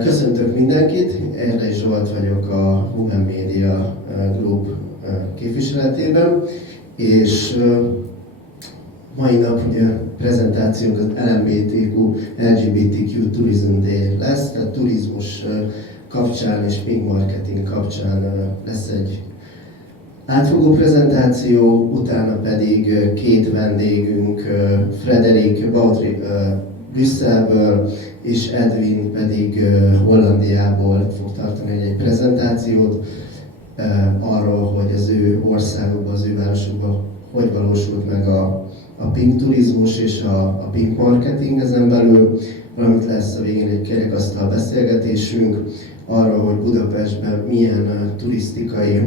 Köszöntök mindenkit, Erdei Zsolt vagyok a Humen Media Group képviseletében, és mai nap ugye prezentációnk az LMBTQ Turisztikai lesz, tehát turizmus kapcsán és pink marketing kapcsán lesz egy átfogó prezentáció, utána pedig két vendégünk, Frederick Boutry Brüsszelből, és Edwin pedig Hollandiából fog tartani egy prezentációt arról, hogy az ő országokban, az ő városokban hogy valósult meg a pink turizmus és a pink marketing ezen belül, valamint lesz a végén egy kerekasztal beszélgetésünk arról, hogy Budapestben milyen turisztikai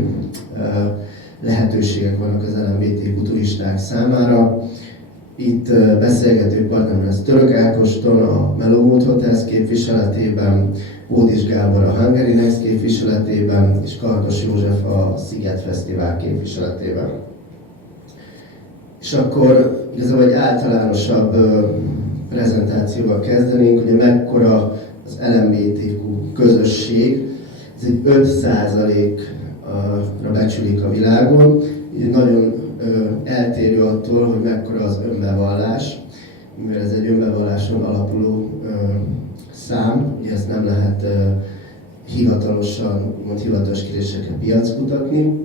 lehetőségek vannak az LMBTQ turisták számára. Itt beszélgető partnerem lesz Török Ákoston a Melomód Hotels képviseletében, Ódis Gábor a Hungary Next képviseletében, és Kardos József a Sziget Fesztivál képviseletében. És akkor igazából egy általánosabb prezentációval kezdenénk, hogy mekkora az LMBTQ közösség. Ez egy 5%-ra becsülik a világon, így nagyon eltérő attól, hogy mekkora az önbevallás, mivel ez egy önbevalláson alapuló szám, ugye ezt nem lehet hivatalosan, hivatalos kérésekre piackutatni.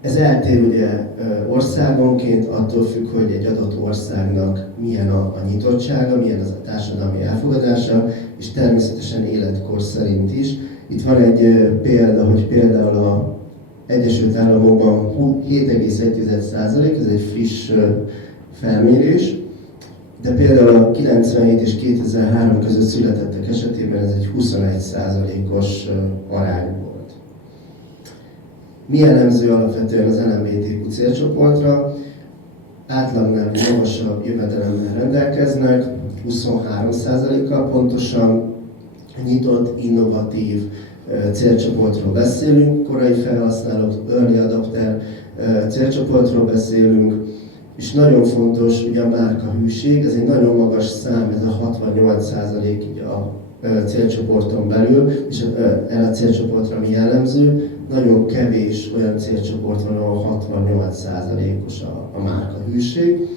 Ez eltér ugye országonként, attól függ, hogy egy adott országnak milyen a nyitottsága, milyen az a társadalmi elfogadása, és természetesen életkor szerint is. Itt van egy példa, hogy például az Egyesült Államokban 7,1%, ez egy friss felmérés, de például a 97 és 2003 között születettek esetében ez egy 21%-os arány volt. Mi jellemző alapvetően az LMBTQ célcsoportra? Átlagnál magasabb jövedelemmel rendelkeznek, 23%-kal pontosan, nyitott, innovatív célcsoportról beszélünk, korai felhasználók, early adopter célcsoportról beszélünk, és nagyon fontos ugye a márkahűség, ez egy nagyon magas szám, ez a 68% a célcsoporton belül, és erre a csoportra mi jellemző, nagyon kevés olyan célcsoport van, ahol 68%-os a márkahűség.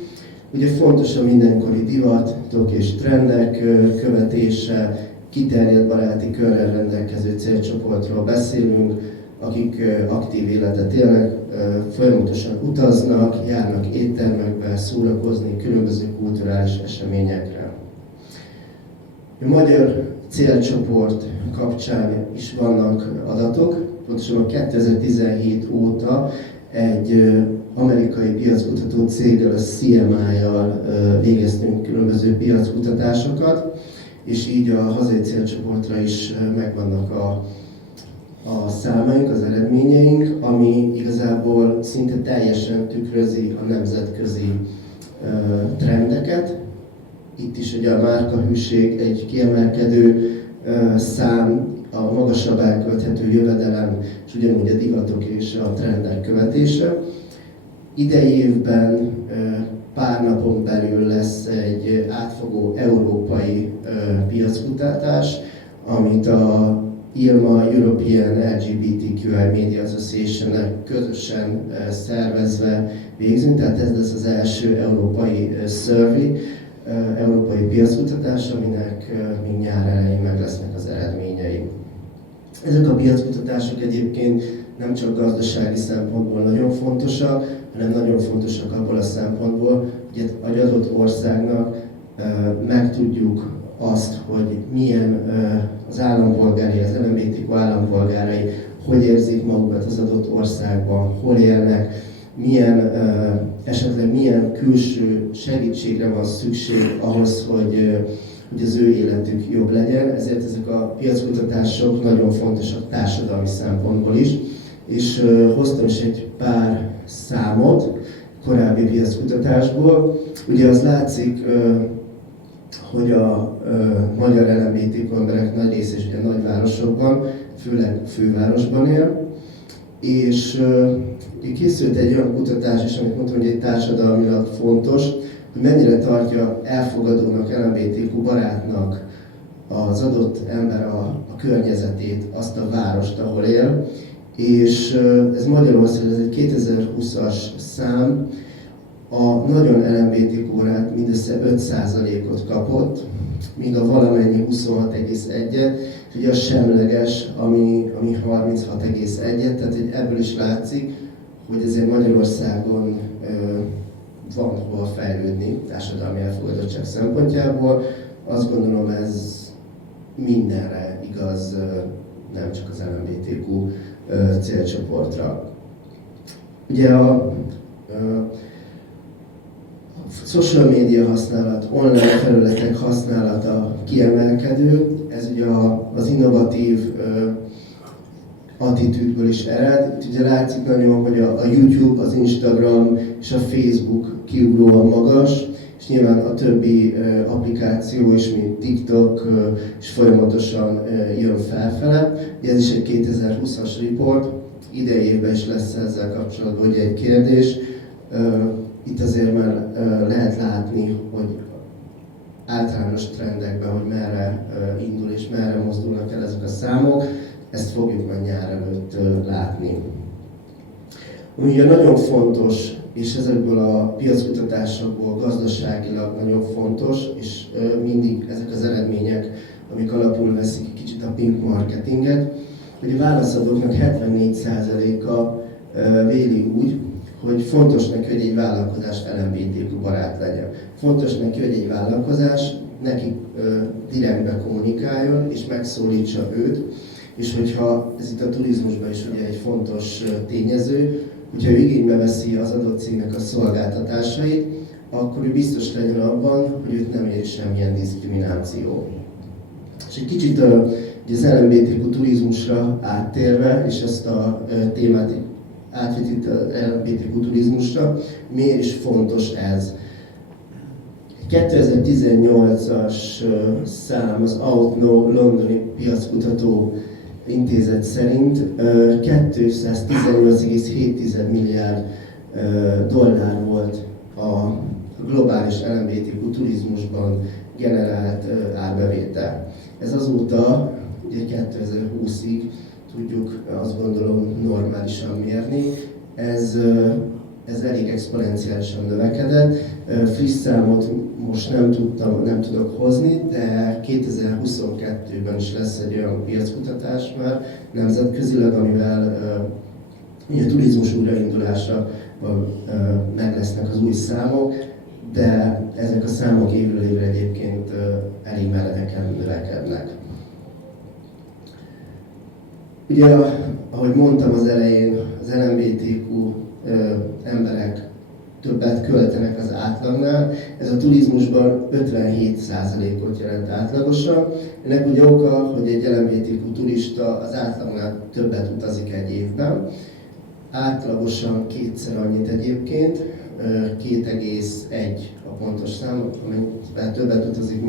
Ugye fontos a mindenkori divatok és trendek követése, kiterjedt baráti körrel rendelkező célcsoportról beszélünk, akik aktív életet élnek, folyamatosan utaznak, járnak éttermekbe, szórakozni, különböző kulturális eseményekre. A magyar célcsoport kapcsán is vannak adatok, pontosan 2017 óta egy amerikai piackutató céggel, a CMI-jal végeztünk különböző piackutatásokat, és így a hazai célcsoportra is megvannak a számaink, az eredményeink, ami igazából szinte teljesen tükrözi a nemzetközi trendeket. Itt is ugye a márkahűség egy kiemelkedő szám, a magasabb elkölthető jövedelem, és ugyanúgy a divatok és a trendek követése. Idei évben pár napon belül lesz egy átfogó európai piackutatás, amit a ILMA, European LGBTQIA Media Association-nek közösen szervezve végzünk, tehát ez lesz az első európai survey, európai piackutatás, aminek még nyár elején meg lesznek az eredményei. Ezek a piackutatások egyébként nem csak gazdasági szempontból nagyon fontosak, hanem nagyon fontosak abból a szempontból, hogy egy adott országnak megtudjuk azt, hogy milyen az állampolgárai, az LMBTQ állampolgárai, hogy érzik magukat az adott országban, hol élnek, esetleg milyen külső segítségre van szükség ahhoz, hogy az ő életük jobb legyen. Ezért ezek a piackutatások nagyon fontosak társadalmi szempontból is. És hoztam is egy pár számot korábbi piackutatásból. Ugye az látszik, hogy a magyar LMBTQ emberek nagy része is ugye nagyvárosokban, főleg fővárosban él, és készült egy olyan kutatás is, amit mondtam, hogy egy társadalmilag fontos, hogy mennyire tartja elfogadónak, LMBTQ barátnak az adott ember a környezetét, azt a várost, ahol él, és ez Magyarországon, ez egy 2020-as szám, a nagyon LMBTQ-rát mindössze 5%-ot kapott, míg a valamennyi 26,1-et, és ugye a semleges, ami 36,1-et, tehát ebből is látszik, hogy ezért Magyarországon van hol fejlődni társadalmi elfogadottság szempontjából. Azt gondolom, ez mindenre igaz, nem csak az LMBTQ célcsoportra. Ugye a social media használat, online felületek használata kiemelkedő, ez ugye az innovatív attitűdből is ered. Itt ugye látszik nagyon, hogy a YouTube, az Instagram és a Facebook kiugróan magas, és nyilván a többi applikáció is, mint TikTok, és folyamatosan jön felfele. Ez is egy 2020-as report, idei évben is lesz ezzel kapcsolatban egy kérdés. Itt azért már lehet látni, hogy általános trendekben, hogy merre indul és merre mozdulnak el ezek a számok, ezt fogjuk majd nyár előtt látni. Ami ugye nagyon fontos, és ezekből a piackutatásokból gazdaságilag nagyon fontos, és mindig ezek az eredmények, amik alapul veszik kicsit a pink marketinget, hogy a válaszadóknak 74%-a véli úgy, hogy fontos neki, hogy egy vállalkozás LMBTQ barát legyen. Fontos neki, hogy egy vállalkozás neki direktbe kommunikáljon és megszólítsa őt, és hogyha ez itt a turizmusban is ugye egy fontos tényező, hogyha ő igénybe veszi az adott cégnek a szolgáltatásait, akkor ő biztos legyen abban, hogy őt nem éri semmilyen diszkrimináció. És egy kicsit az LMBTQ turizmusra áttérve, és ezt a témát átvitt a LMBTQ turizmusra, miért is fontos ez? 2018-as szám az Outno londoni piackutató intézet szerint 218,7 milliárd dollár volt a globális LMBTQ turizmusban generált árbevétel. Ez azóta, ugye 2020-ig tudjuk, azt gondolom, normálisan mérni. Ez elég exponenciálisan növekedett. Friss számot most nem tudok hozni, de 2022-ben is lesz egy olyan piackutatás már nemzetközileg, amivel a turizmus újraindulása meg lesznek az új számok, de ezek a számok évről évre egyébként elég meredeken növekednek. Ugye, ahogy mondtam az elején, az LMBTQ emberek többet költenek az átlagnál. Ez a turizmusban 57%-ot jelent átlagosan. Ennek ugye oka, hogy egy LMBTQ turista az átlagnál többet utazik egy évben. Átlagosan kétszer annyit egyébként, 2,1 a pontos szám, amennyivel többet utazik,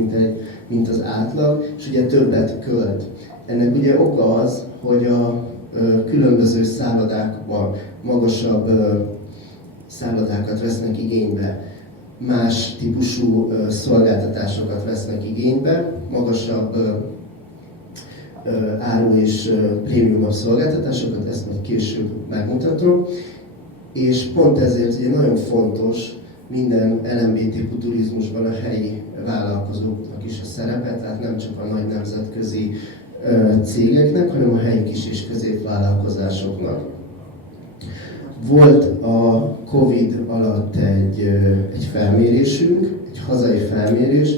mint az átlag, és ugye többet költ. Ennek ugye oka az, hogy a különböző szállodákban magasabb szállodákat vesznek igénybe, más típusú szolgáltatásokat vesznek igénybe, magasabb áru és prémiumabb szolgáltatásokat, ezt majd később megmutatom. És pont ezért ugye nagyon fontos minden LMBTQ turizmusban a helyi vállalkozóknak is a szerepe, tehát nem csak a nagy nemzetközi cégeknek, hanem a helyi kis és középvállalkozásoknak. Volt a Covid alatt egy felmérésünk, egy hazai felmérés,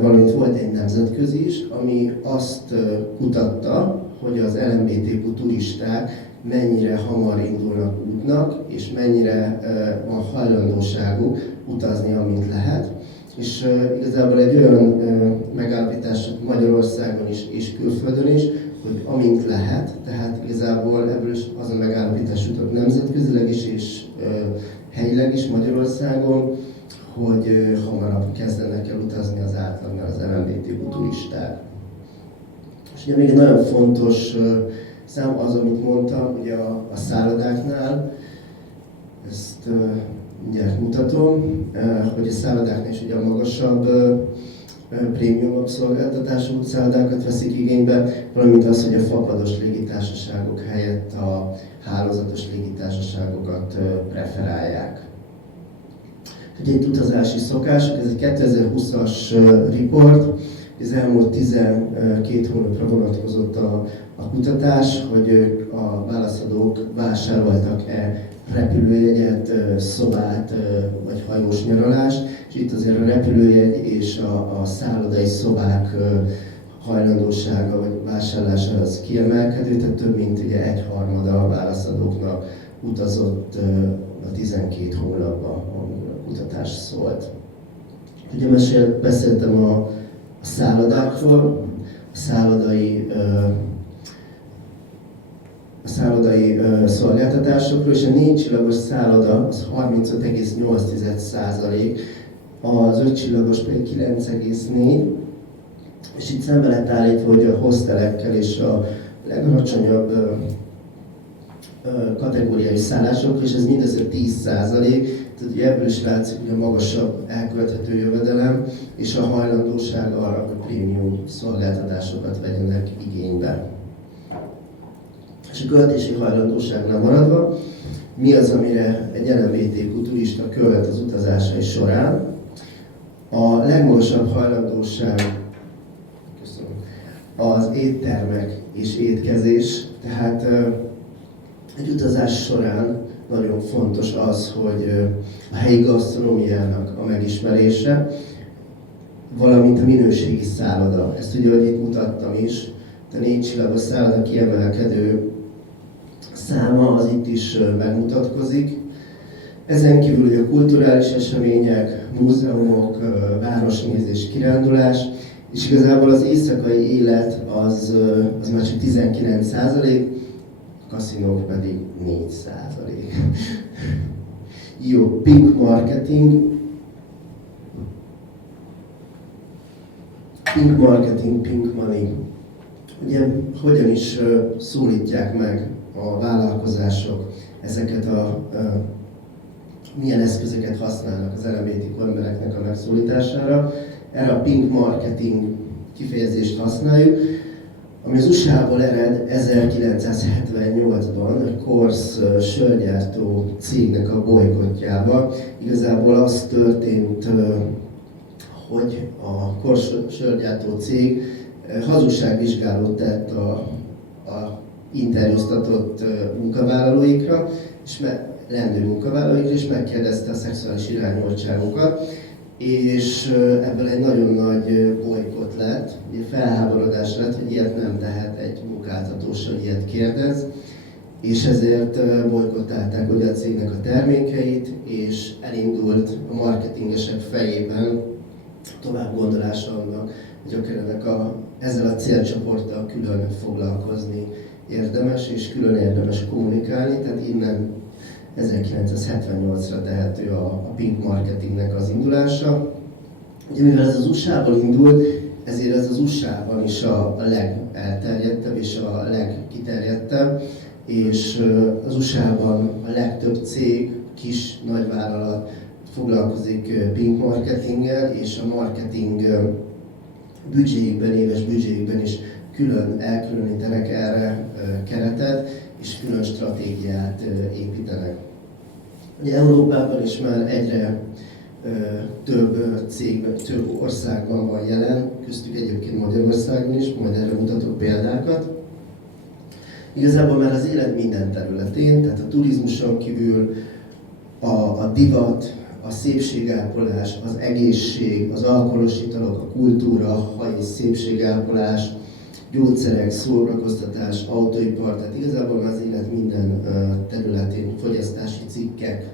valamint volt egy nemzetközi is, ami azt kutatta, hogy az LMBTQ turisták mennyire hamar indulnak útnak, és mennyire van hajlandóságuk utazni, amint lehet. És igazából egy olyan megállapítás Magyarországon is és külföldön is, hogy amint lehet, tehát igazából ebből is az a megállapítás jutott nemzetközileg is és helyileg is Magyarországon, hogy hamarabb kezdenek el utazni az átlagnál az LMBTQ turisták. És ugye még egy nagyon fontos szám az, amit mondtam, ugye a szállodáknál, ezt mindjárt mutatom, hogy a szállodáknál is ugye a magasabb prémium szolgáltatású szállodákat veszik igénybe, valamint az, hogy a fapados légitársaságok helyett a hálózatos légitársaságokat preferálják. Egy utazási szokások, ez egy 2020-as report, az elmúlt 12 hónapra vonatkozott a kutatás, hogy a válaszadók vásároltak-e repülőjegyet, szobát vagy hajós nyaralást, és itt azért a repülőjegy és a szállodai szobák hajlandósága vagy vásárlása az kiemelkedő, tehát több mint ugye egyharmada a válaszadóknak utazott a 12 hónapban, amikor a kutatás szólt. Ugye beszéltem a szállodákról, a szállodai szolgáltatásokról, és a 4 csillagos szálloda az 35,8%, az 5 csillagos pedig 9,4%, és itt szembe lett állítva, hogy a hostelekkel és a legalacsonyabb kategóriai szállások, és ez mindössze 10%, tehát ugye ebből is látszik, hogy a magasabb elkölthető jövedelem és a hajlandóság arra, hogy prémium szolgáltatásokat vegyenek igénybe. És a költési hajlandóságnál maradva, mi az, amire egy LMBTQ turista költ az utazásai során? A legmagasabb hajlandóság az éttermek és étkezés, tehát egy utazás során nagyon fontos az, hogy a helyi gasztronómiának a megismerése, valamint a minőségi szálloda. Ezt ugye, hogy itt mutattam is, a 4 csillagos szálloda kiemelkedő száma az itt is megmutatkozik. Ezen kívül ugye a kulturális események, múzeumok, városnézés, kirándulás, és igazából az éjszakai élet az már csak 19%, a kaszinók pedig 4%. Jó, pink marketing. Pink marketing, pink money. Ugye hogyan is szólítják meg a vállalkozások ezeket milyen eszközöket használnak az LMBTQ embereknek a megszólítására. Erre a pink marketing kifejezést használjuk, ami az USA-ból ered 1978-ban a Kors sörgyártó cégnek a bolykottjával. Igazából az történt, hogy a Kors sörgyártó cég hazugságvizsgálót tett a interjúztatott munkavállalóikra, és leendő munkavállalóikra, és megkérdezte a szexuális irányultságukat, és ebből egy nagyon nagy bolykott lett, felháborodás lett, hogy ilyet nem tehet egy munkáltatós, hogy ilyet kérdez, és ezért bolykottálták ugye a cégnek a termékeit, és elindult a marketingesek fejében tovább gondolása annak, hogy akár ezzel a célcsoporttal külön foglalkozni érdemes, és külön érdemes kommunikálni, tehát innen 1978-ra tehető a pink marketingnek az indulása. Ugye mivel ez az USA-ból indult, ezért ez az USA-ban is a legelterjedtebb és a legkiterjedtebb, és az USA-ban a legtöbb cég, kis, nagyvállalat foglalkozik pink marketinggel, és a marketing büdzséjükben, éves büdzséjükben is külön elkülönítenek erre keretet, és külön stratégiát építenek. Ugye Európában is már egyre több cég, több országban van jelen, köztük egyébként Magyarországon is, majd erre mutatok példákat. Igazából már az élet minden területén, tehát a turizmuson kívül a divat, a szépségápolás, az egészség, az alkoholos italok, a kultúra, a haj és szépségápolás, gyógyszerek, szórakoztatás, autóipar, tehát igazából már az élet minden területén, fogyasztási cikkek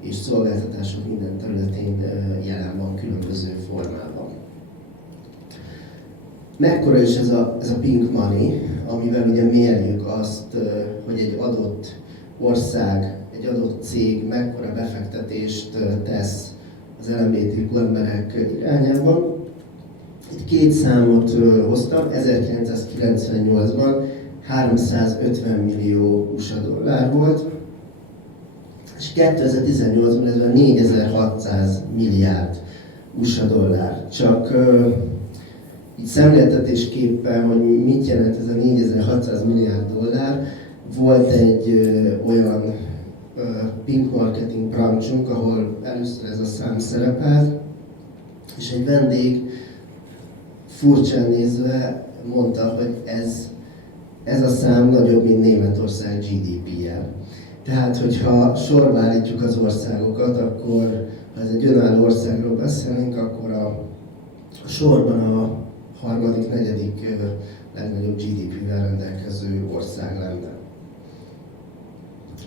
és szolgáltatások minden területén jelen van különböző formában. Mekkora is ez a pink money, amivel ugye mérjük azt, hogy egy adott ország, egy adott cég mekkora befektetést tesz az LMBTQ emberek irányában. Itt két számot hoztam, 1998-ban 350 millió USA dollár volt, és 2018-ban ez 4600 milliárd USA dollár. Csak így szemléltetésképpen, hogy mit jelent ez a 4600 milliárd dollár, volt egy olyan pink marketing branchunk, ahol először ez a szám szerepelt, és egy vendég furcsán nézve mondta, hogy ez a szám nagyobb, mint Németország GDP-je. Tehát, hogyha sorba állítjuk az országokat, akkor ha ez egy önálló országról beszélünk, akkor a sorban a harmadik, negyedik legnagyobb GDP-vel rendelkező ország lenne.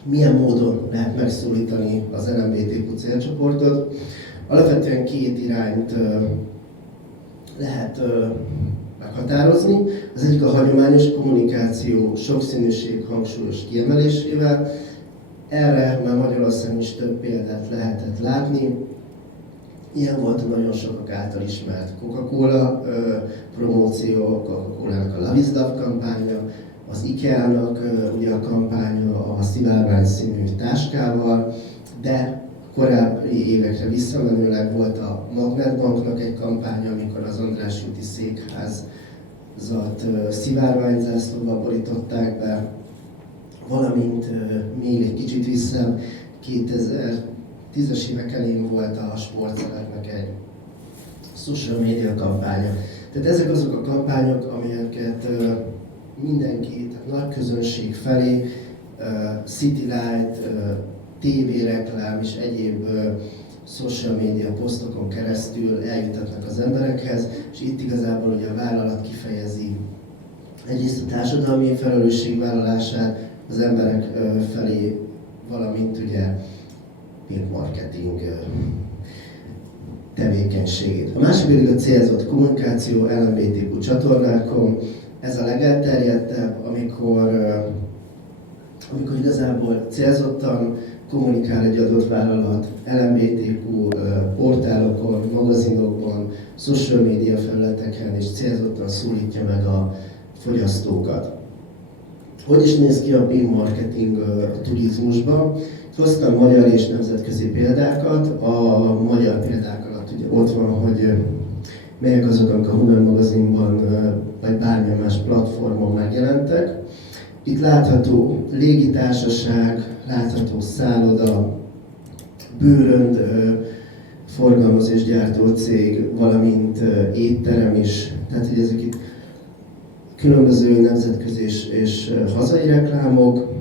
Milyen módon lehet megszólítani az LMBTQ célcsoportot? Alapvetően két irányt lehet meghatározni. Az egyik a hagyományos kommunikáció sokszínűség hangsúlyos kiemelésével. Erre már Magyarországon is több példát lehetett látni. Ilyen volt a nagyon sokak által ismert Coca-Cola promóció, Coca-Cola-nak a Love is Love kampánya, az IKEA-nak ugye a kampánya a szivárvány színű táskával, de korábbi évekre visszamenőleg volt a Magnetbanknak egy kampánya, amikor az András úti székházat szivárványzászlóval borították be, valamint még egy kicsit vissza 2010-es évek elején volt a sportszeletnek egy social media kampánya. Tehát ezek azok a kampányok, amelyeket mindenki, tehát nagy közönség felé, City Light, TV reklám és egyéb social media posztokon keresztül eljutatnak az emberekhez, és itt igazából ugye a vállalat kifejezi egyrészt a társadalmi felelősségvállalását az emberek felé, valamint ugye pink marketing tevékenységét. A másik pedig a célzott kommunikáció LMBTQ csatornákon. Ez a legelterjedtebb, amikor igazából célzottan kommunikál egy adott vállalat LMBTQ portálokon, magazinokban, social media felületeken, és célzottan szólítja meg a fogyasztókat. Hogy is néz ki a pink marketing a turizmusban? Hoztam magyar és nemzetközi példákat. A magyar példák alatt ugye ott van, hogy melyek azok, amik a Humen magazinban vagy bármilyen más platformon megjelentek. Itt látható légitársaság, látható szálloda, bőrönd, forgalmazó és gyártó cég, valamint étterem is. Tehát, hogy ezek itt különböző nemzetközi és hazai reklámok,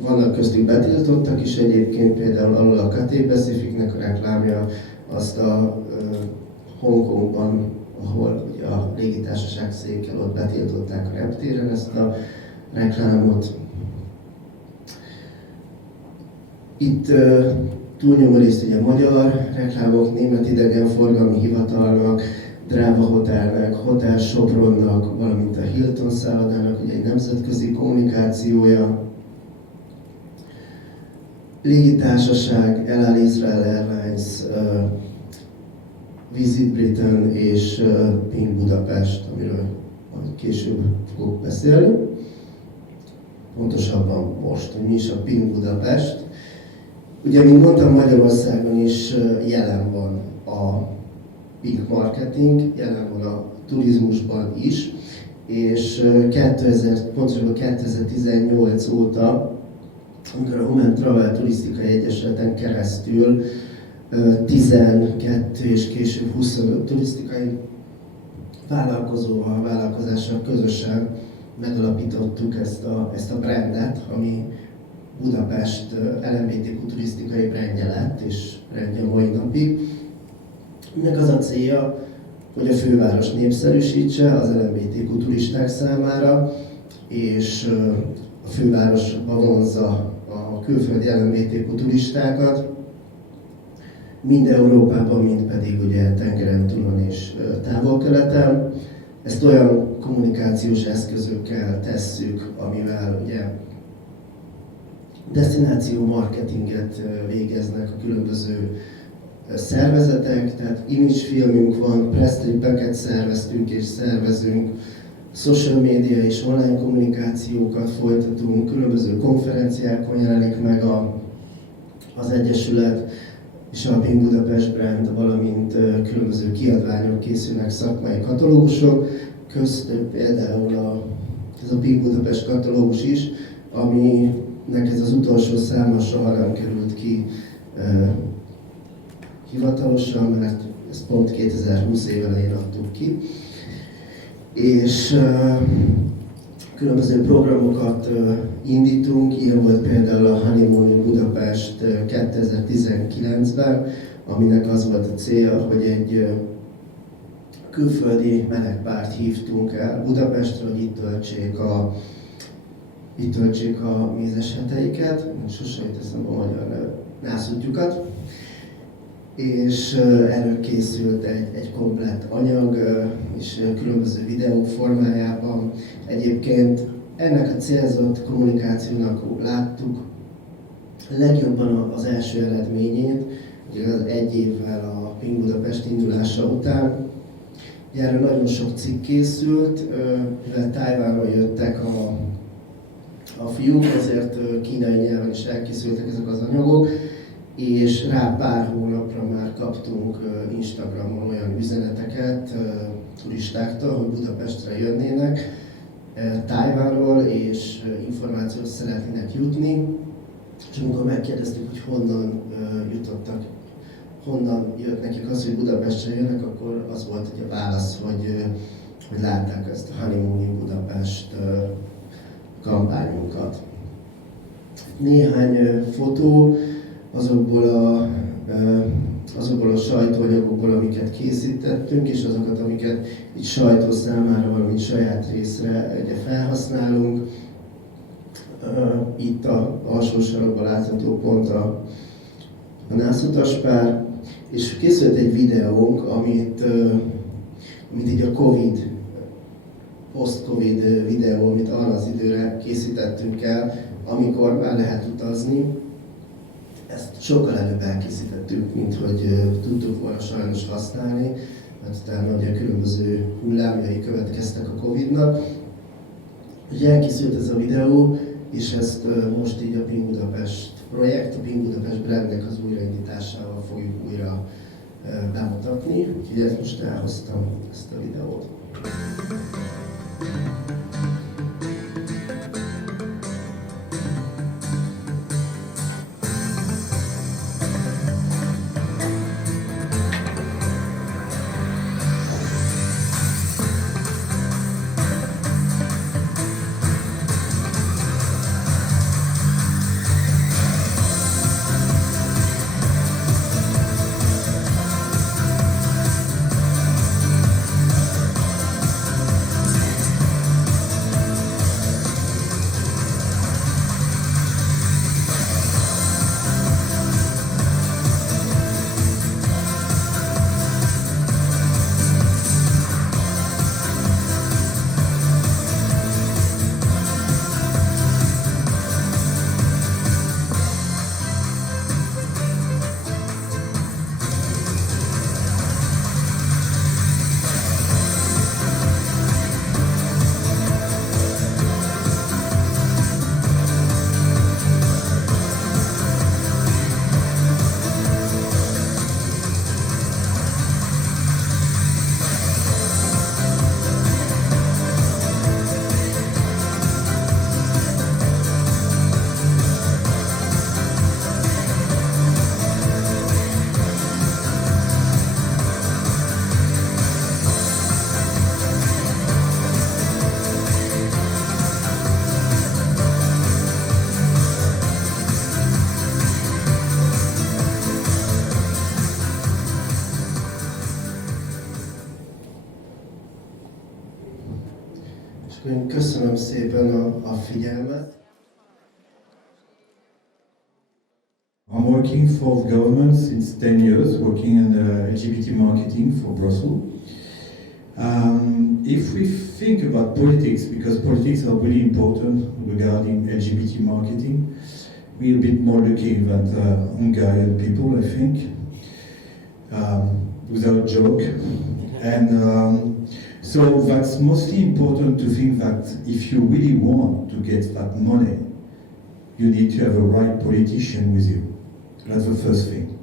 vannak köztük betiltottak is egyébként, például alul a Cathay Pacificnek a reklámja, azt a Hongkongban, ahol ugye a légitársaság székkel, ott betiltották a reptéren ezt a reklámot. Itt túlnyomó részt ugye magyar reklámok, német idegenforgalmi hivatalnak, Dráva Hotelnek, Hotel Sopronnak, valamint a Hilton szállodának ugye egy nemzetközi kommunikációja. Légitársaság, El Al Israel Airlines, Visit Britain és Pink Budapest, amiről majd később fogok beszélni. Pontosabban most, hogy mi is a Pink Budapest. Ugye, mint mondtam, Magyarországon is jelen van a pink marketing, jelen van a turizmusban is, és pontosabban 2018 óta, amikor a Humen Turisztikai Egyesületen keresztül 12 és később 25 turisztikai vállalkozóval, vállalkozással közösen megalapítottuk ezt a brandet, ami Budapest LMBTQ turisztikai brandje lett, és brandje a mai napig. Ennek az a célja, hogy a főváros népszerűsítse az LMBTQ turisták számára, és a fővárosba vonzza a külföldi LMBTQ turistákat, mind Európában, mind pedig ugye tengeren túlon és távol-keleten. Ezt olyan kommunikációs eszközökkel tesszük, amivel ugye desztináció marketinget végeznek a különböző szervezetek, tehát imagefilmünk van, press tripeket szerveztünk és szervezünk, social media és online kommunikációkat folytatunk, különböző konferenciákon jelenik meg az Egyesület, és a Pink Budapest brand, valamint különböző kiadványok készülnek, szakmai katalógusok, köztük például ez a Pink Budapest katalógus is, aminek ez az utolsó száma soha nem került ki hivatalosan, mert ezt pont 2020 év elején adtuk ki. És különböző programokat indítunk, ilyen volt például a Honeymoon in Budapest 2019-ben, aminek az volt a célja, hogy egy külföldi melegpárt hívtunk el Budapestre, hogy itt töltsék a mézes heteiket, sosem jut eszembe a magyar nászútjukat, és előkészült egy komplett anyag, és különböző videó formájában. Egyébként ennek a célzott kommunikációnak láttuk legjobban az első eredményét, ugye az egy évvel a Pink Budapest indulása után. Erre nagyon sok cikk készült, mivel Tájvánról jöttek a fiúk, azért kínai nyelven is elkészültek ezek az anyagok, és rá pár hónapra már kaptunk Instagramon olyan üzeneteket turistáktól, hogy Budapestre jönnének Tájvánról, és információt szeretnének jutni. És amikor megkérdeztük, hogy honnan jött nekik az, hogy Budapestre jönnek, akkor az volt hogy a válasz, hogy látták ezt a Honeymoon in Budapest kampányunkat. Néhány fotó azokból a sajtóanyagokból, amiket készítettünk, és azokat, amiket itt sajtó számára, valamint saját részre ugye felhasználunk. Itt a alsó sarokban látható pont a nászutaspár, és készült egy videónk, amit így a Covid, post-Covid videó, amit arra az időre készítettünk el, amikor már lehet utazni. Ezt sokkal előbb elkészítettük, mint hogy tudtuk volna sajnos használni, mert utána ugye különböző hullámjai következtek a Covid-nak. Ugye elkészült ez a videó, és ezt most így a Pink Budapest projekt, a Pink Budapest brandnek az újraindításával fogjuk újra bemutatni. Úgyhogy ezt most elhoztam, ezt a videót. Köszönöm szépen a figyelmet. I'm working for the government since 10 years, working in LGBT marketing for Brussels. If we think about politics, because politics are really important regarding LGBT marketing, we're a bit more lucky than the Hungarian people, I think, without joke. And so that's mostly important to think that if you really want to get that money, you need to have a right politician with you. That's the first thing.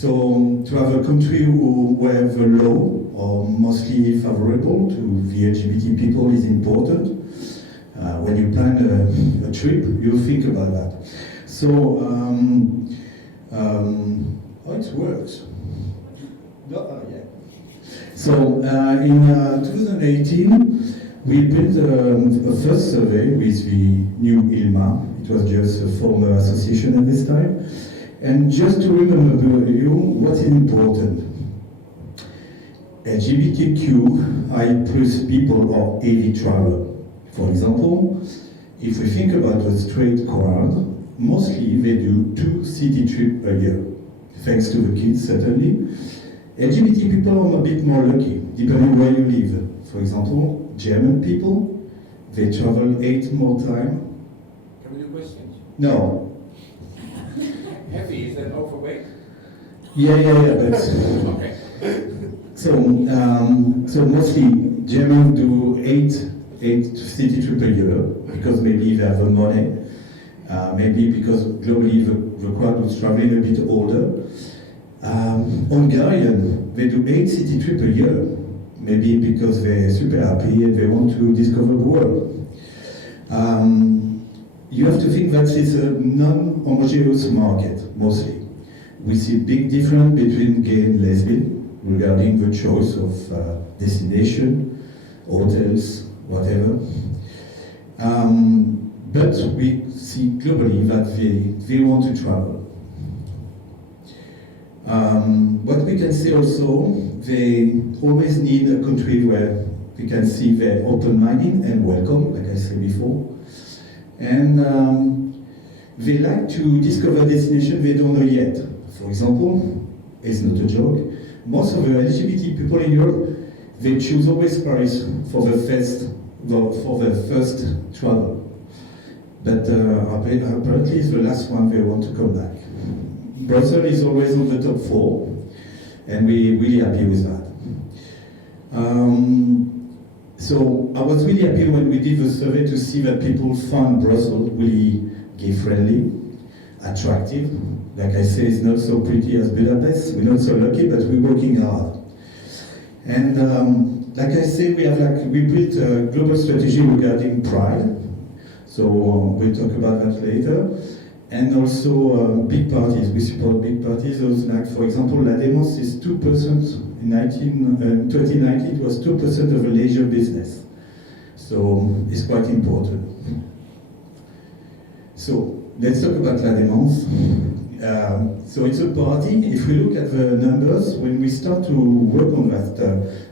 So to have a country where the law are mostly favorable to the LGBT people is important. When you plan a trip, you think about that. So how it works? No, yeah. So in 2018, we built a first survey with the new ILMA. It was just a former association at this time. And just to remember you, what is important? LGBTQI plus people are heavy travel. For example, if we think about the straight crowd, mostly they do 2 city trips a year, thanks to the kids certainly. LGBT people are a bit more lucky, depending where you live. For example, German people, they travel 8 more times. Can we do questions? No. Heavy, is that overweight? Yeah, but Okay. so mostly Germans do 8 city trips a year because maybe they have the money, maybe because globally the crowd was traveling a bit older. Hungarian, they do 8 city trips a year, maybe because they're super happy and they want to discover the world. You have to think that it's a non-homogeneous market, mostly. We see big difference between gay and lesbian regarding the choice of destination, hotels, whatever. But we see globally that they want to travel. What we can say also, they always need a country where we can see they're open-minded and welcome, like I said before. And they like to discover destinations they don't know yet. For example, it's not a joke, most of the LGBT people in Europe, they choose always Paris for the first travel. But apparently it's the last one they want to come back. Brussels is always on the top 4, and we're really happy with that. So I was really happy when we did the survey to see that people found Brussels really gay-friendly, attractive. Like I say, it's not so pretty as Budapest. We're not so lucky, but we're working hard. And like I say, we built a global strategy regarding pride. So we'll talk about that later. And also big parties. We support big parties. Those, like, for example, La Démence is 2%. In 2019, it was 2% of the leisure business. So it's quite important. So let's talk about La Démence. So it's a party. If we look at the numbers, when we start to work on that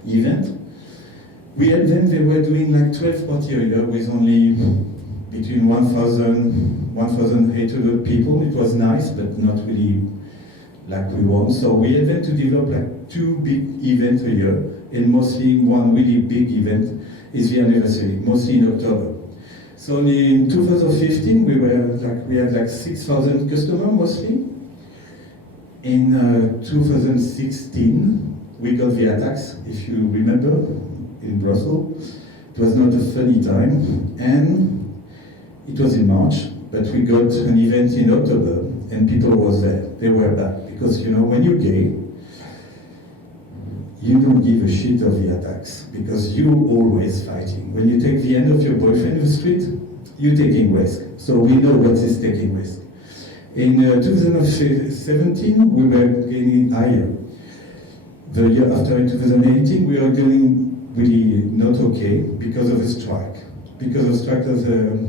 event, we had them, they were doing like 12 parties a year with only between 1,800 people. It was nice, but not really like we want. So we had them to develop like 2 big events a year, and mostly one really big event is the anniversary, mostly in October. So in 2015, we had like 6,000 customers mostly. In 2016, we got the attacks, if you remember, in Brussels. It was not a funny time, and it was in March, but we got an event in October, and people was there. They were back, because you know, when you're gay, you don't give a shit of the attacks, because you're always fighting. When you take the hand of your boyfriend in the street, you're taking risk. So we know what is taking risk. In 2017, we were getting higher. The year after, in 2018, we are getting really not okay because of a strike. Because of strike of the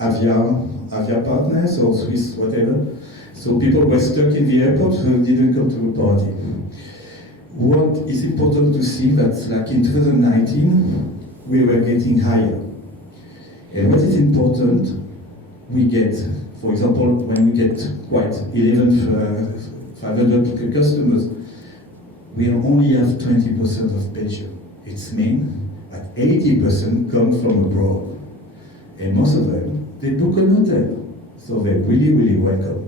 Avia partners or Swiss, whatever. So people were stuck in the airport who didn't come to the party. What is important to see that, like in 2019, we were getting higher. And what is important, we get, for example, when we get quite 500 customers, we only have 20% of Belgium. It's mean that 80% come from abroad. And most of them, they book an hotel. So they're really, really welcome.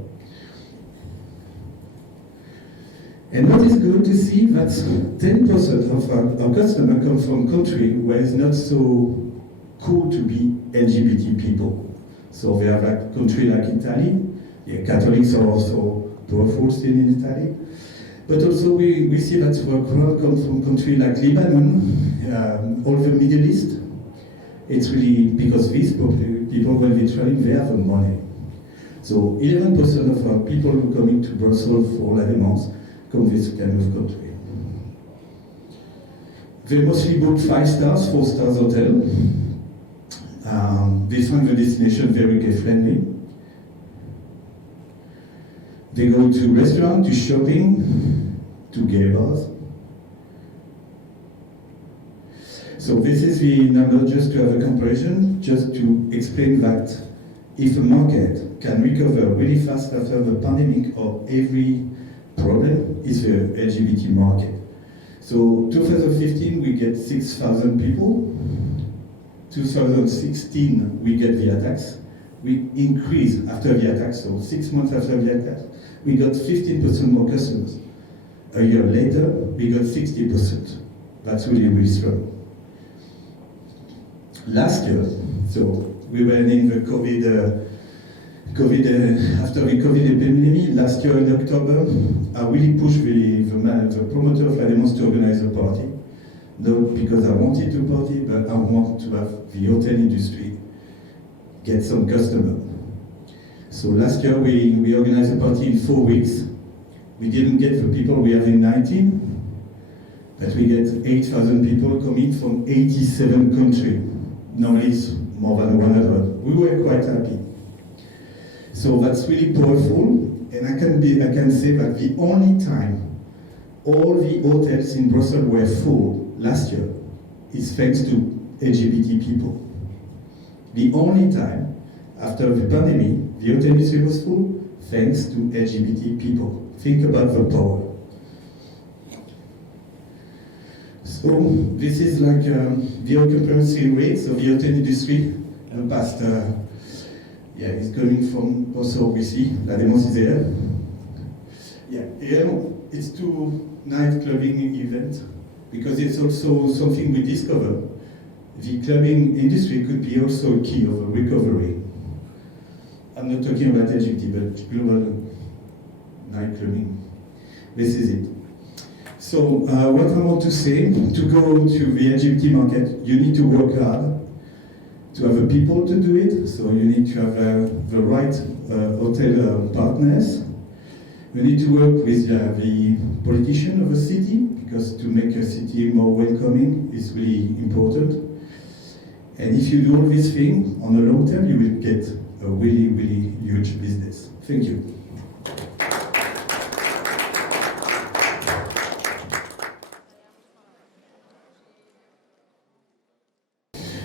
And what is good to see that 10% of our customers come from countries where it's not so cool to be LGBT people. So we have like country like Italy. Yeah, Catholics are also powerful still in Italy. But also we see that the crowd comes from countries like Lebanon, all the Middle East. It's really because these people, when they travel, they have the money. So 11% of our people who come into Brussels for elements come this kind of country. They mostly book 5 stars, 4 stars hotel. They find the destination very gay friendly. They go to restaurants, to shopping, to gay bars. So this is the number just to have a comparison, just to explain that if a market can recover really fast after the pandemic or every problem, is the LGBT market. So 2015 we get 6,000 people. 2016 we get the attacks. We increase after the attacks, so 6 months after the attacks, we got 15% more customers. A year later, we got 60%. That's really, really strong. Last year, so we were in the after the COVID epidemic, last year in October, I really pushed the promoter of Elements to organize a party. Not because I wanted to party, but I want to have the hotel industry get some customers. So last year we organized a party in 4 weeks. We didn't get the people we have in 19, but we get 8,000 people coming from 87 countries. Normally it's more than 100. We were quite happy. So that's really powerful, and I can say that the only time all the hotels in Brussels were full last year is thanks to LGBT people. The only time after the pandemic the hotel industry was full thanks to LGBT people. Think about the power. So this is like the occupancy rates of the hotel industry in the past. It's coming from also we see La Démence is there. Here it's 2 night clubbing events because it's also something we discover. The clubbing industry could be also a key of a recovery. I'm not talking about LGBT, but global night clubbing. This is it. So what I want to say, to go to the LGBT market, you need to work hard to have the people to do it. So you need to have the right hotel partners. You need to work with the politician of a city, because to make a city more welcoming is really important. And if you do all these things, on the long term, you will get a really, really huge business. Thank you.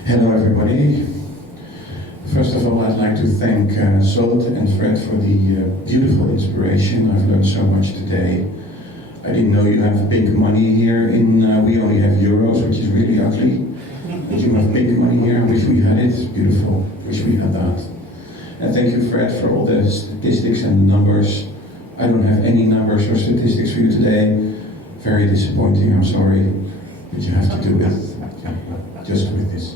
Hello everybody. First of all, I'd like to thank Zsolt and Fred for the beautiful inspiration. I've learned so much today. I didn't know you have big money here we only have euros, which is really ugly. But you have big money here. I wish we had it. It's beautiful. Wish we had that. And thank you, Fred, for all the statistics and numbers. I don't have any numbers or statistics for you today. Very disappointing, I'm sorry. But you have to do it. Just with this.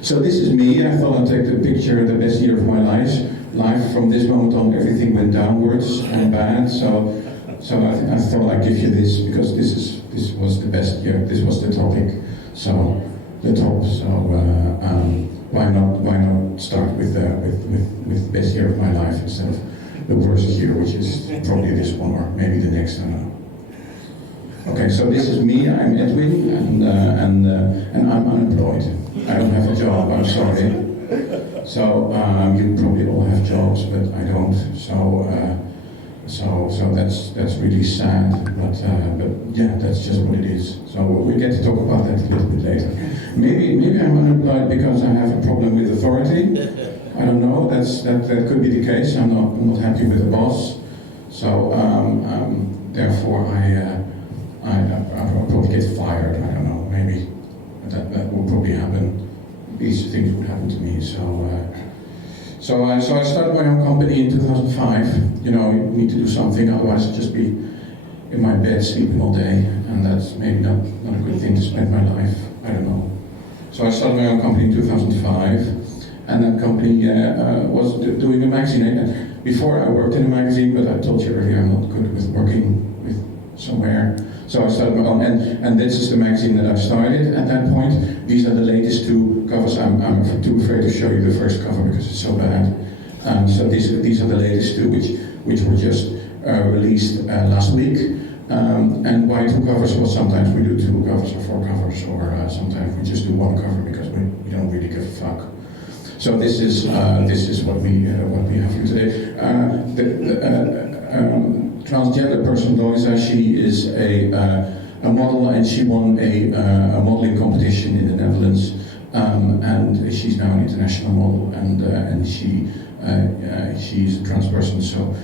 So this is me. I thought I'd take the picture, the best year of my life. From this moment on, everything went downwards and bad. So I thought I'd give you this because this was the best year. This was the topic. So the top. So why not start with the best year of my life instead of the worst year, which is probably this one or maybe the next. I don't know. Okay, so this is me. I'm Edwin, and I'm unemployed. I don't have a job. I'm sorry. So you probably all have jobs, but I don't. So that's really sad. But yeah, that's just what it is. So we get to talk about that a little bit later. Maybe I'm unemployed because I have a problem with authority. I don't know. That could be the case. I'm not happy with the boss. So therefore I'll probably get fired. I don't know. Maybe that will probably happen. These things would happen to me. So I started my own company in 2005. You know, you need to do something, otherwise I'll just be in my bed sleeping all day, and that's maybe not a good thing to spend my life. I don't know. So I started my own company in 2005, and that company was doing a magazine. And before I worked in a magazine, but I told you earlier I'm not good with working with somewhere. So I started my own, and this is the magazine that I started at that point. These are the latest two covers. I'm too afraid to show you the first cover because it's so bad. So these are the latest two, which were just released last week. And why two covers? Well, sometimes we do two covers or four covers, or sometimes we just do one cover because we don't really give a fuck. So this is what we have here today. Transgender person Loisa, she is a model, and she won a modeling competition in the Netherlands, and she's now an international model, and she's a trans person. So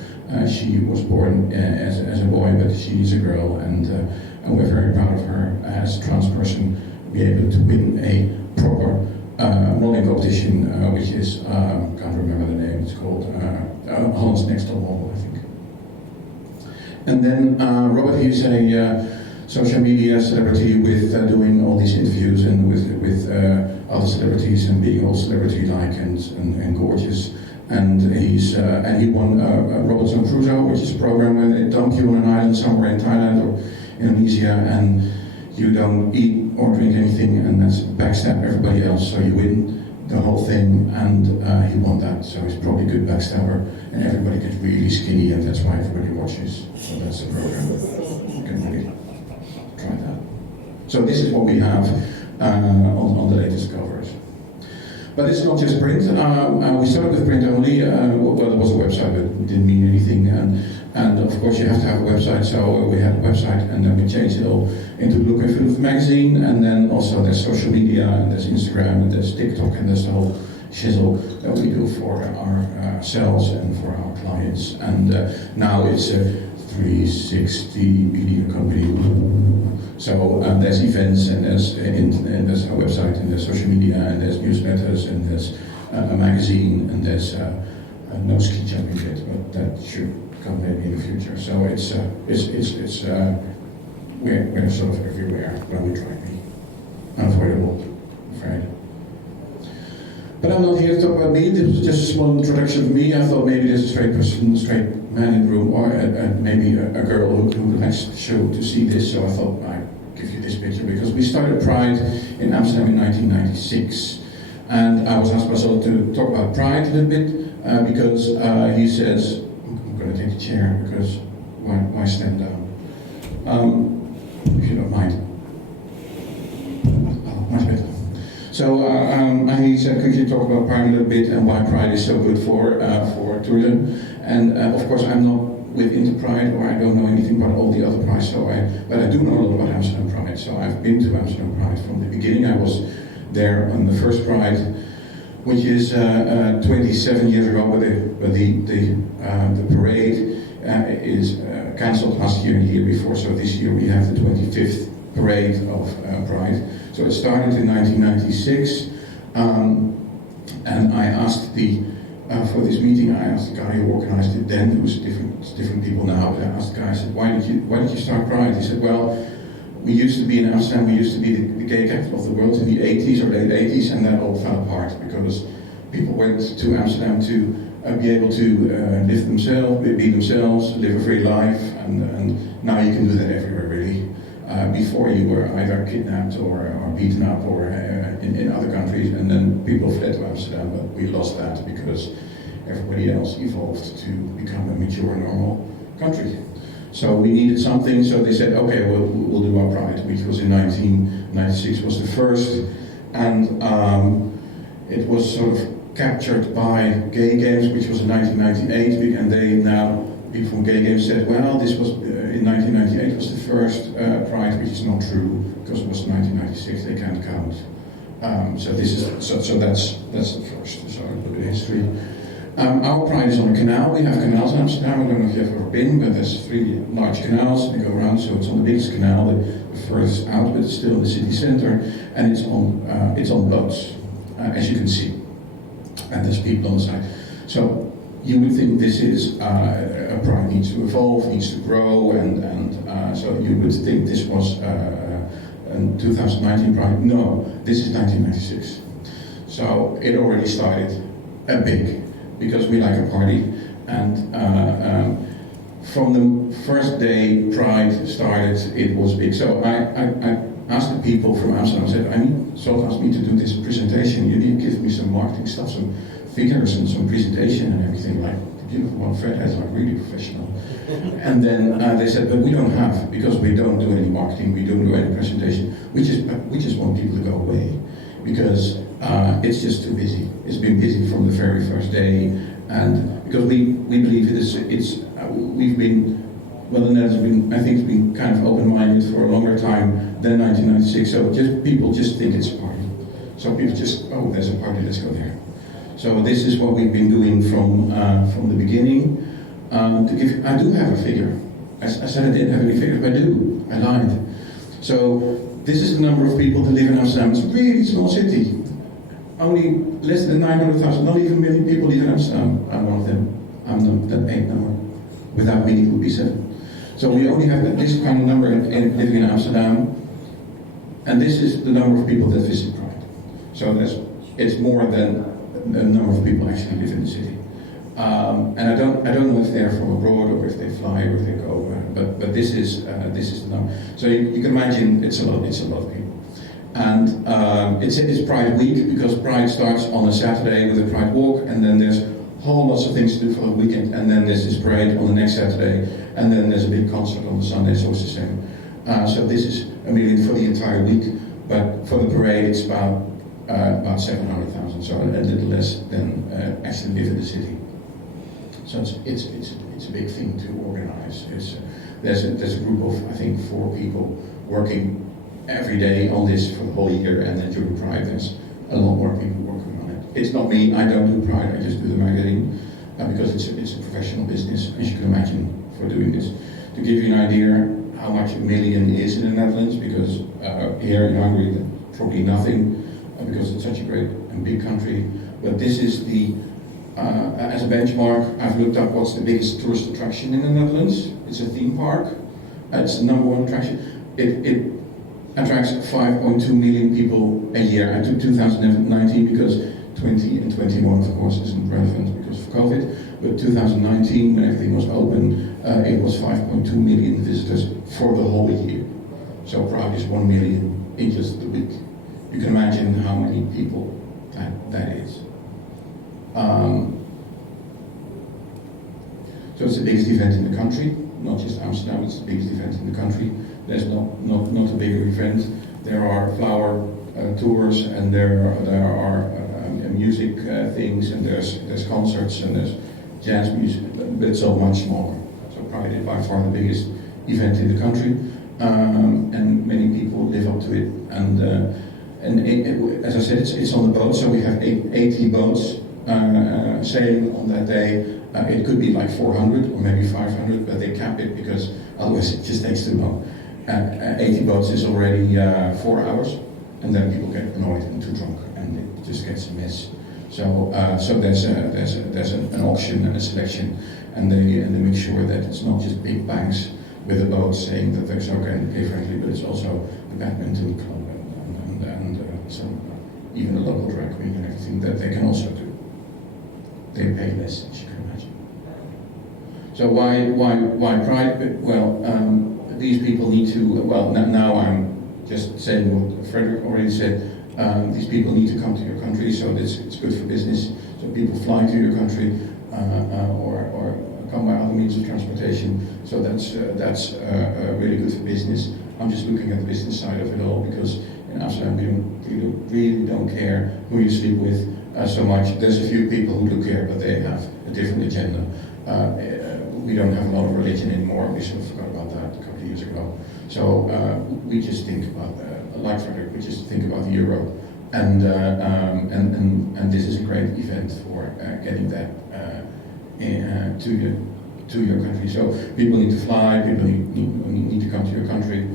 she was born as a boy, but she is a girl, and we're very proud of her as a trans person be able to win a proper modeling competition, which is can't remember the name. It's called Holland's Next Top Model, I think. And then Robert, he's a social media celebrity with doing all these interviews and with other celebrities and being all celebrity-like and gorgeous. And he won Robinson Crusoe, which is a program where they dump you on an island somewhere in Thailand or Indonesia, and you don't eat or drink anything, and that's backstab everybody else, so you win the whole thing, and he won that, so he's probably a good backstabber, and everybody gets really skinny, and that's why everybody watches. So that's the program. You can really try that. So this is what we have on the latest covers. But it's not just print. We started with print only. Well, there was a website, but it didn't mean anything, and of course you have to have a website, so we had a website, and then we changed it all into Look and Feel magazine, and then also there's social media, and there's Instagram, and there's TikTok, and there's the whole shizzle that we do for ourselves and for our clients. And now it's a 360 media company. So there's events, and there's a website, and there's social media, and there's newsletters, and there's a magazine, and there's no ski jumping yet, but that should come maybe in the future. So we're sort of everywhere when we try to be unavoidable, I'm afraid. But I'm not here to talk about me. This was just a small introduction of me. I thought maybe there's a straight person, a straight man in the room, or maybe a girl who would like to see this. So I thought I'd give you this picture, because we started Pride in Amsterdam in 1996. And I was asked by Zsolt to talk about Pride a little bit, because he says, I'm going to take the chair, because why stand down? If you don't mind. Oh, much better. So he said, could you talk about Pride a little bit and why Pride is so good for tourism? And of course, I'm not with Interpride, or I don't know anything about all the other Prides, but I do know a lot about Amsterdam Pride. So I've been to Amsterdam Pride from the beginning. I was there on the first Pride, which is 27 years ago, but the parade is cancelled last year and the year before, so this year we have the 25th parade of Pride. So it started in 1996, and I asked for this meeting, I asked the guy who organized it then, who was different people now, but I asked the guy, I said, why did you start Pride? He said, well, we used to be in Amsterdam, we used to be the gay capital of the world in the 80s or late 80s, and that all fell apart because people went to Amsterdam to be able to live themselves, be themselves, live a free life, and now you can do that everywhere really. Before you were either kidnapped or beaten up or in other countries, and then people fled to Amsterdam, but we lost that because everybody else evolved to become a mature, normal country. So we needed something, so they said, okay, we'll do our Pride, which was in 1996 was the first, and it was sort of captured by Gay Games, which was in 1998, and they now, people from Gay Games said, well, this was in 1998 was the first Pride, which is not true, because it was 1996, they can't count. So that's the first, so a little bit of history. Our Pride is on a canal. We have canals in Amsterdam. I don't know if you've ever been, but there's 3 large canals. They go around, so it's on the biggest canal, the furthest out, but it's still in the city center, and it's on boats, as you can see. And there's people on the side. So you would think this is a Pride needs to evolve, needs to grow, and so you would think this was a 2019 Pride. No, this is 1996. So it already started big, because we like a party, and from the first day Pride started, it was big. So I asked the people from Amsterdam, I said, Zsolt asked me to do this presentation, you need to give me some marketing stuff, some figures and some presentation and everything, like the beautiful one Fred has, like really professional. And then they said, but we don't have, because we don't do any marketing, we don't do any presentation, we just want people to go away, because it's just too busy. It's been busy from the very first day, and because we believe we've been, well, the Netherlands has been, I think, it's been kind of open-minded for a longer time than 1996. So people just think it's a party. So people just, oh, there's a party, let's go there. So this is what we've been doing from the beginning. I do have a figure. I said I didn't have any figures, but I do. I lied. So this is the number of people that live in Amsterdam. It's a really small city. Only less than 900,000, not even a million people live in Amsterdam. I'm one of them. I'm that 8 number. Without me, it would be 7. So we only have this kind of number living in Amsterdam, and this is the number of people that visit Pride. So it's more than the number of people actually live in the city. And I don't know if they're from abroad or if they fly or if they go, but this is the number. So you can imagine it's a lot of people. And it's Pride Week, because Pride starts on a Saturday with a Pride Walk, and then there's whole lots of things to do for the weekend, and then there's this parade on the next Saturday, and then there's a big concert on the Sunday, so it's the same. So this is 1 million for the entire week, but for the parade it's about 700,000, so a little less than actually live in the city. So it's a big thing to organize. There's a group of, I think, 4 people working every day on this for the whole year, and then during Pride there's a lot more people working on it. It's not me, I don't do Pride, I just do the magazine, because it's a professional business, as you can imagine, for doing this. To give you an idea how much 1 million is in the Netherlands, because here in Hungary probably nothing, because it's such a great and big country. But this is the, as a benchmark, I've looked up what's the biggest tourist attraction in the Netherlands. It's a theme park. It's the #1 attraction. It attracts 5.2 million people a year. I took 2019 because 20 and 21, of course, isn't relevant because of COVID. But 2019, when everything was open, it was 5.2 million visitors for the whole year. So Prague is 1 million in just the week. You can imagine how many people that is. So it's the biggest event in the country, not just Amsterdam, it's the biggest event in the country. There's not a bigger event. There are flower tours, and there are music things, and there's concerts, and there's jazz music, but it's so much smaller. So Pride is by far the biggest event in the country, and many people live up to it. And as I said, it's on the boat, so we have 80 boats sailing on that day. It could be like 400 or maybe 500, but they cap it because otherwise it just takes too long. 80 boats is already 4 hours, and then people get annoyed and too drunk, and it just gets a mess. So there's an auction and a selection, and they make sure that it's not just big banks with a boat saying that they're so gay friendly, but it's also the badminton club and some even a local drag queen and everything that they can also do. They pay less, as you can imagine. So why Pride? Well, these people need to. Well, now I'm just saying what Frederick already said. These people need to come to your country, so it's good for business. So people fly to your country or come by other means of transportation. So that's really good for business. I'm just looking at the business side of it all, because in Amsterdam we really don't care who you sleep with so much. There's a few people who do care, but they have a different agenda. We don't have a lot of religion anymore. We sort of forgot about that a couple of years ago. So we just think about, like Frederick, we just think about the euro, and this is a great event for getting that to your country. So people need to fly, people need to come to your country.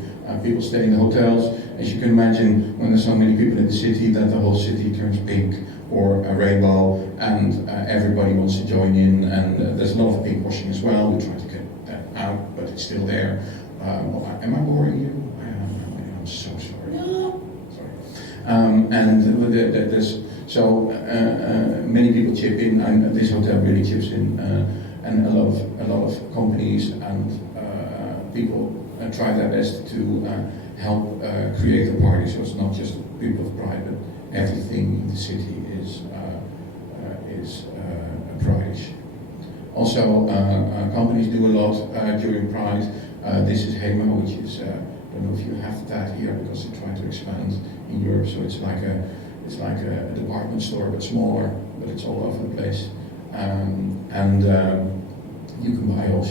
People stay in the hotels. As you can imagine, when there's so many people in the city, that the whole city turns pink or a rainbow, and everybody wants to join in. And there's a lot of pink washing as well. We try to get that out, but it's still there. Am I boring you? I'm so sorry. No. Sorry. And there's many people chip in, and this hotel really chips in, and a lot of a lot of companies and people try their best to help create the party. So it's not just people of Pride, but everything in the city is a Pride issue. Also, companies do a lot during Pride. This is HEMA, which is I don't know if you have that here because they try to expand in Europe. So it's like a department store, but smaller, but it's all over the place. And you can buy all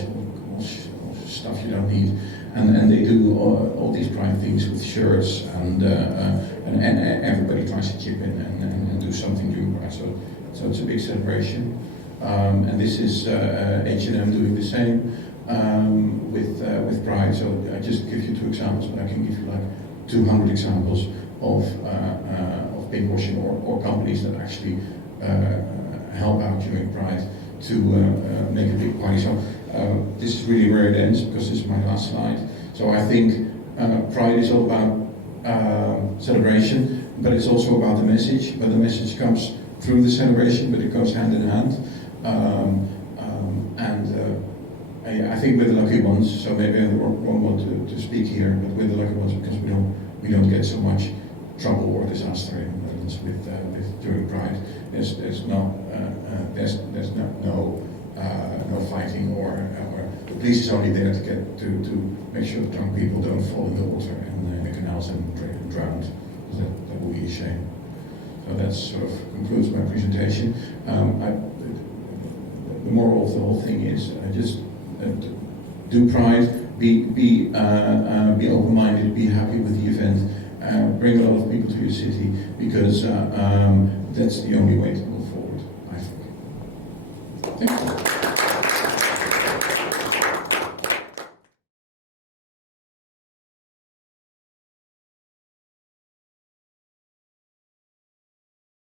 stuff you don't need. And they do all these Pride things with shirts, and everybody tries to chip in and do something during Pride. So it's a big celebration. And this is H&M doing the same with Pride. So I just give you 2 examples, but I can give you like 200 examples of pinkwashing or companies that actually help out during Pride to make a big party. So this is really very dense because this is my last slide. So I think Pride is all about celebration, but it's also about the message. But the message comes through the celebration, but it goes hand in hand. I think we're the lucky ones. So maybe I won't want to speak here, but we're the lucky ones because we don't get so much trouble or disaster in the Netherlands with during Pride. There's no fighting or the police is only there to make sure that drunk people don't fall in the water and in the canals and drown. That would be a shame. So that sort of concludes my presentation. The moral of the whole thing is just do Pride, be open-minded, be happy with the event, bring a lot of people to your city because that's the only way to